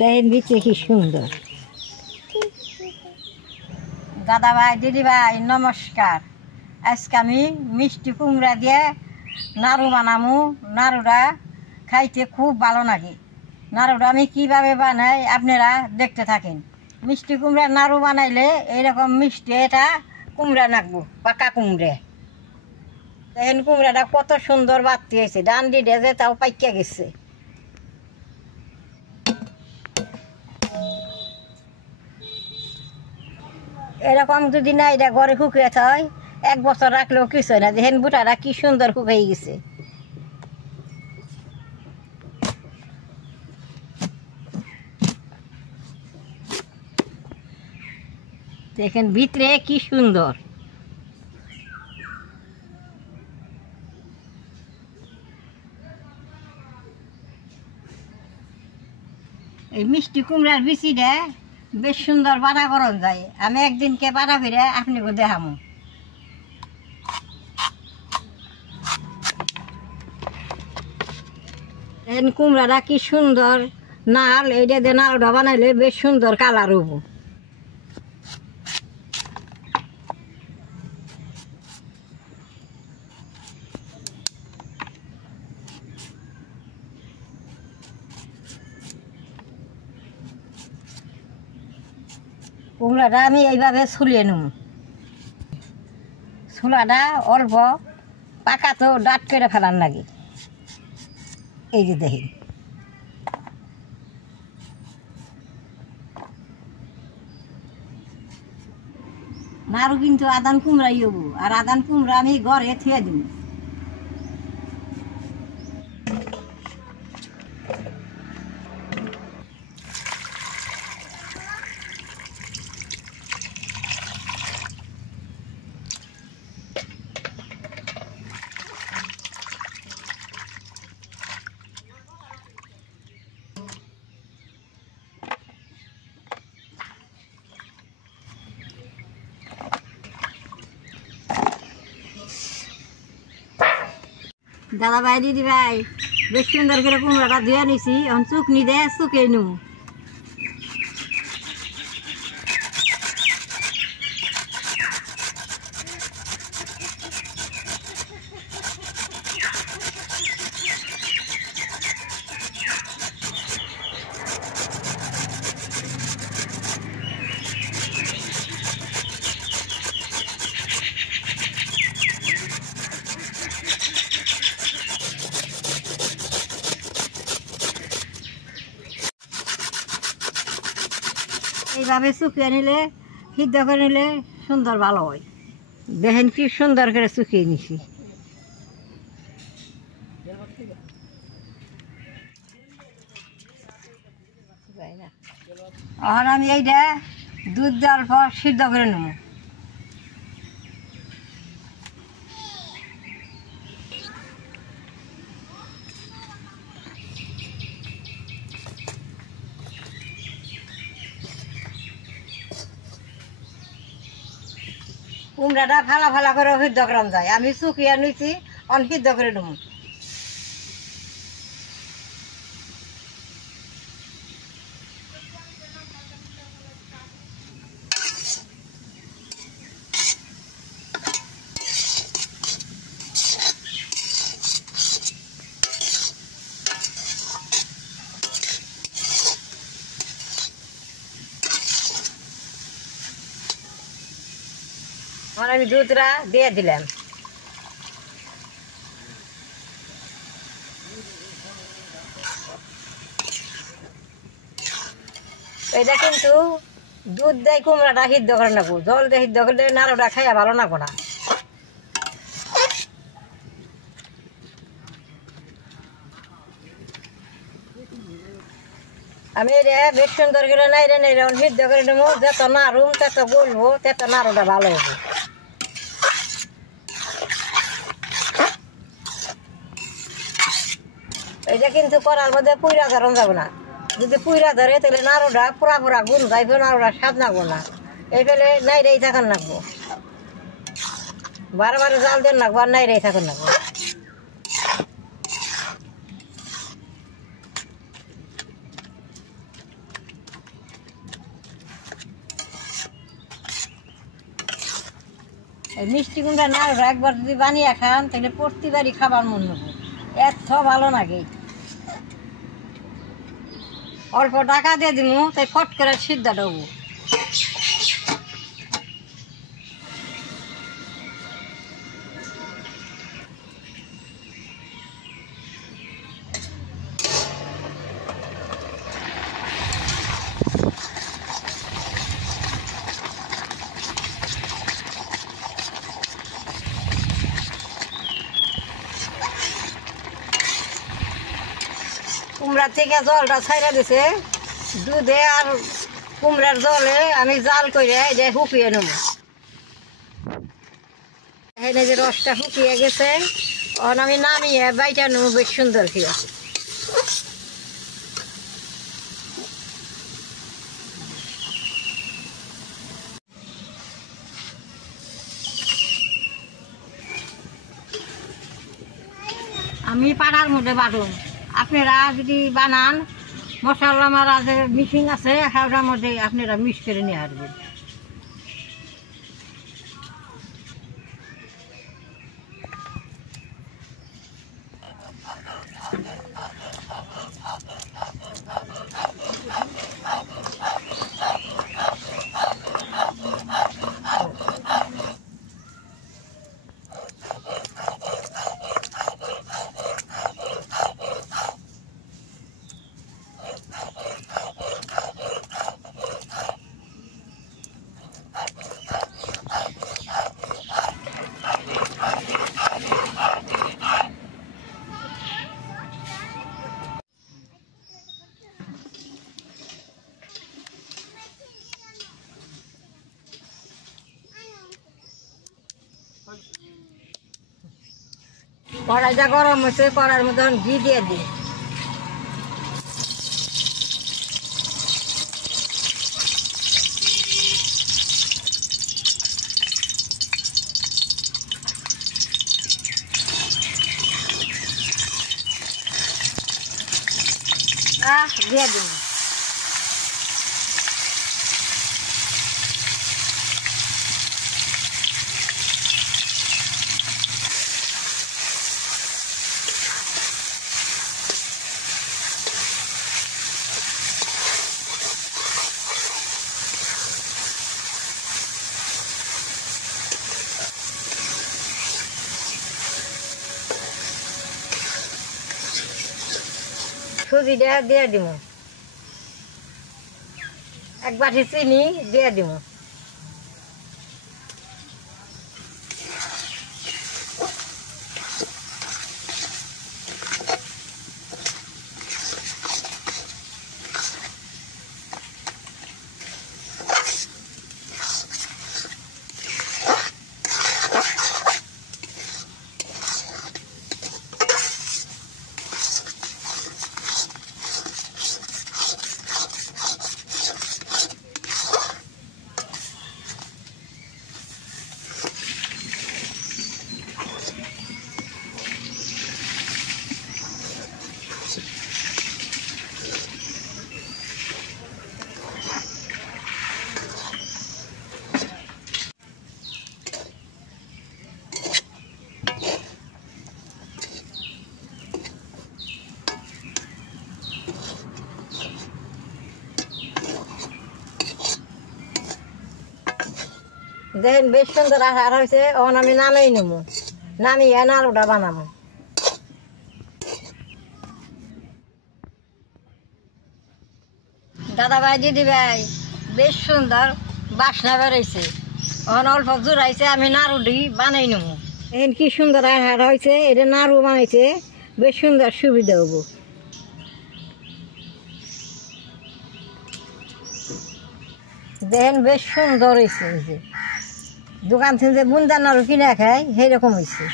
দেখেন ভিতরে কি সুন্দর। দাদা ভাই দিদি ভাই নমস্কার। আজকে আমি মিষ্টি কুমড়া দিয়ে নাড়ু বানামু। নাড়ুটা খাইতে খুব ভালো লাগে। নাড়ুটা আমি কীভাবে বানাই আপনারা দেখতে থাকেন। মিষ্টি কুমড়ার নাড়ু বানাইলে এইরকম মিষ্টি এটা কুমড়া নাকবো, পাকা কুমড়ে। দেখেন কুমড়াটা কত সুন্দর বাড়তি হয়েছে, ডান্ডি ডেজে তাও পাইকা গেছে। এরকম যদি না এটা ঘরে শুকিয়ে হয় 1 বছর রাখলেও কিছু হয় না। দেখেন বুটাটা কি সুন্দর শুকিয়ে গেছে। দেখেন ভিতরে কি সুন্দর। এই মিষ্টি কুমড়ার বিচিটা বেশ সুন্দর বানা করন যায়। আমি একদিনকে বানা করে আপনাকে দেখামো। এই কুমড়াটা কি সুন্দর নাল, এইটা দিয়ে নাড়ুটা বানাইলে বেশ সুন্দর কালার হবো। কুমড়াটা আমি এইভাবে ছুলিয়ে নেব। ছুলাটা অল্প পাকা তো ডাট করে ফেলার লাগে। এই যে দেখি নাড়ু কিন্তু আদান কুমড়াই হবো, আর আদান কুমড়া আমি ঘরে থুয়ে দিব। দাদা ভাই দিদি ভাই বেশ সুন্দর করে কুমড়াটা ধুয়ে নিছি। এখন চুকনি দিয়ে শুকিয়ে নেব। এইভাবে শুকিয়ে নিলে সিদ্ধ করে নিলে সুন্দর ভালো হয়। দেখেন কি সুন্দর করে শুকিয়ে নিছি। এখন আমি এইটা দুধ দিয়ে অল্প সিদ্ধ করে নেব। কুমড়াটা ফালা ফালা করে সিদ্ধ করা যায়। আমি শুকিয়ে নিয়েছি, অন সিদ্ধ করে নেব। আমি দুধটা দিয়ে দিলাম। এটা কিন্তু দুধ দিয়ে কুমড়াটা সিদ্ধ করে নেবো। জল দিয়ে সিদ্ধ করলে নাড়ুটা খাইয়া ভালো লাগবো না। আমি এটা বেশ সুন্দর করে নাইরে নাইরে সিদ্ধ করে নেবো। যত নাড়ুম তত গলবো, তত নাড়ুটা ভালো হবে। এটা কিন্তু করার মধ্যে পুইরা ধরন যাবো না। যদি পুইরা ধরে তাহলে নাড়ুটা পুরা পুরা গুণ যাইব, নাড়ুটা স্বাদ লাগবো না। এই ফেলে নাইরেই থাকার লাগবো। বারবার জাল দেন না, বার নাই রে থাকুন না। এই মিষ্টি কুমড়া নাড়ুটা একবার যদি বানিয়ে খান তাহলে প্রতিবারই খাবার মন হবে, এত ভালো লাগে। অল্প টাকা দিয়ে দিব তাই ফট করে সিদ্ধ দেবো। কুমড়া থেকে জলটা ছাইড়া দিছে, দুধে আর কুমড়ার জলে আমি জাল করে এটা শুকিয়ে নেব। এখানে যে রসটা শুকিয়ে গেছে, তখন আমি নামিয়ে বাইটা নেব বেশ সুন্দর করে। আমি পাড়ার মধ্যে বাড়ুন, আপনারা যদি বানান মশলা মারা যে মিশিং আছে হাওড়ার মধ্যে আপনারা মিক্স করে নিয়ে আসবেন। কড়াইটা গরম হচ্ছে, কড়াইয়ের মধ্যে ঘি দিয়ে দিই। দিয়ে দিই। সুজিটা দিয়ে দিব, এক বাটি চিনি দিয়ে দিব। দেখেন বেশ সুন্দর আহার হয়েছে, ওখান আমি নামেই নেব, নামিয়ে নাড়ুটা বানাবো। দাদা ভাই দিদি ভাই বেশ সুন্দর বাসনা বেরোইছে, ওখান অল্প জোড়াইছে, আমি নাড়ুটি বানাই নেব। এখন কি সুন্দর আহার হয়েছে, এটা নাড়ু বানাইছে, বেশ সুন্দর সুবিধা হবো। দেখেন বেশ সুন্দর হয়েছে, দোকান থেকে যে বুন্দা নাড়ু কিনে খায় সেই রকম হয়েছে।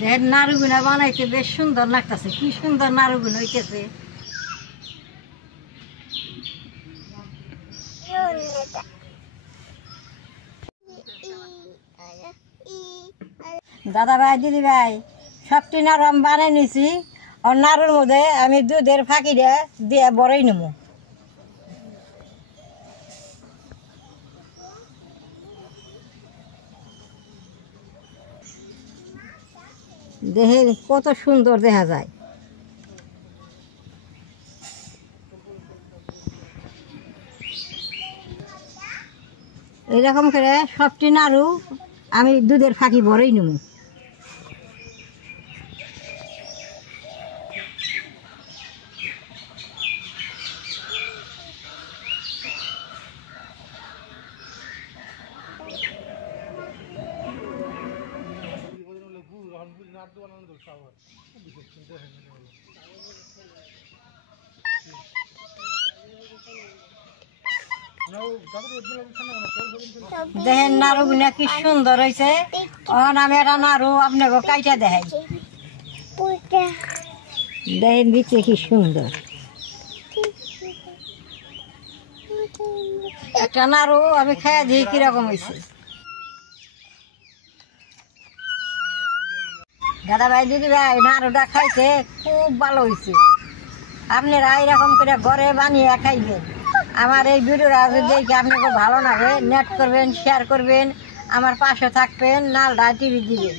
দেখেন নাড়ুগুনা বানাইতে বেশ সুন্দর লাগতেছে, কি সুন্দর নাড়ুগুনা হইতেছে। দাদা ভাই দিদি ভাই সবটি নাড়ু আমি বানাই নিছি। আর নাড়ুর মধ্যে আমি দুধের ফাঁকি দিয়ে বড়ই নেবো। দেখেন কত সুন্দর দেখা যায়। এইরকম করে সবটি নাড়ু আমি দুধের ফাঁকি বড়ই নেবো। দেখেন নাড়ুগুনা কি সুন্দর হয়েছে। আমি একটা নাড়ু আপনাকে কাইটা দেখাই। দেখেন ভিতরে কি সুন্দর একটা নাড়ু আমি খাইয়া দিই কিরকম হয়েছে। দাদা ভাই দিদি ভাই নাড়ুটা খাইতে খুব ভালো হয়েছে। আপনারা এরকম করে ঘরে বানিয়ে খাইবেন। আমার এই ভিডিওটা যদি আপনাকে ভালো লাগে নেট করবেন, শেয়ার করবেন, আমার পাশে থাকবেন, নালটা টিভি দিবেন।